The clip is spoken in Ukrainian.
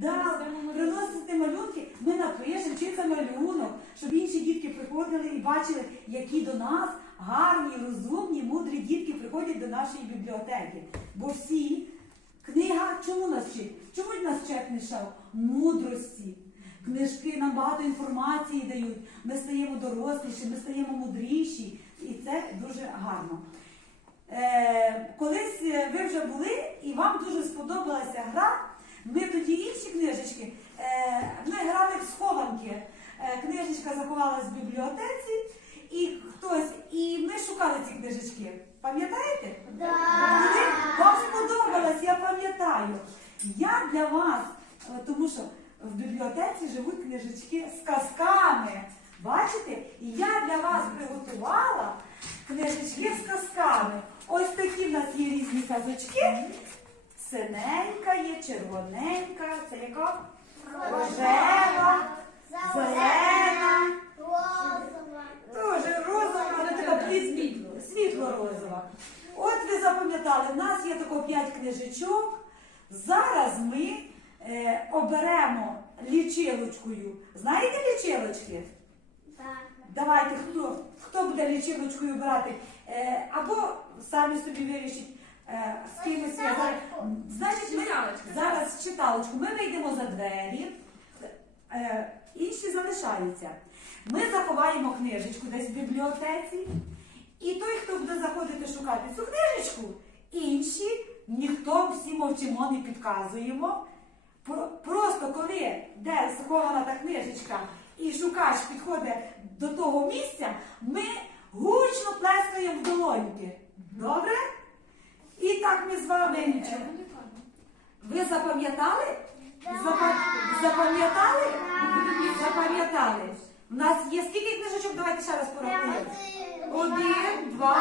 Да, приносите малюнки, ми напишемо, чи це малюнок, щоб інші дітки приходили і бачили, які до нас гарні, розумні, мудрі дітки приходять до нашої бібліотеки. Бо всі книга чому нас вчить? Чому нас книжка? Мудрості. Книжки нам багато інформації дають. Ми стаємо доросліші, ми стаємо мудріші, і це дуже гарно. Е, колись е, ви вже були і вам дуже сподобалася гра. Ми тоді інші книжечки, е, ми грали в схованки. Е, книжечка заховалась в бібліотеці, і хтось, і ми шукали ці книжечки. Пам'ятаєте? Да. Вам сподобалось, я пам'ятаю. Я для вас, е, тому що в бібліотеці живуть книжечки з казками. Бачите? І я для вас приготувала книжечки з казками. Ось такі в нас є різні казочки. Синенька є, червоненька, це яка? Рожева, зелена, Розова. Тоже розова, але така пліт- світло-розова. От ви запам'ятали, в нас є тако 5 книжечок. Зараз ми е, оберемо лічилочкою. Знаєте лічилочки? Так. Давайте, хто, хто буде лічилочкою брати? Е, або самі собі вирішіть з кимось. я зараз- Значить, ми зараз читалочку. Ми вийдемо за двері, е, інші залишаються. Ми заховаємо книжечку десь в бібліотеці, і той, хто буде заходити шукати цю книжечку, інші, ніхто всі мовчимо, не підказуємо. Просто коли де схована та книжечка, і шукач підходить до того місця, ми гучно плескаємо в долоньки. Добре? І так ми з вами. Ви запам'ятали? Запам'ятали? Запам'ятали. У нас є скільки книжечок? Давайте ще раз порахуємо. Один, два,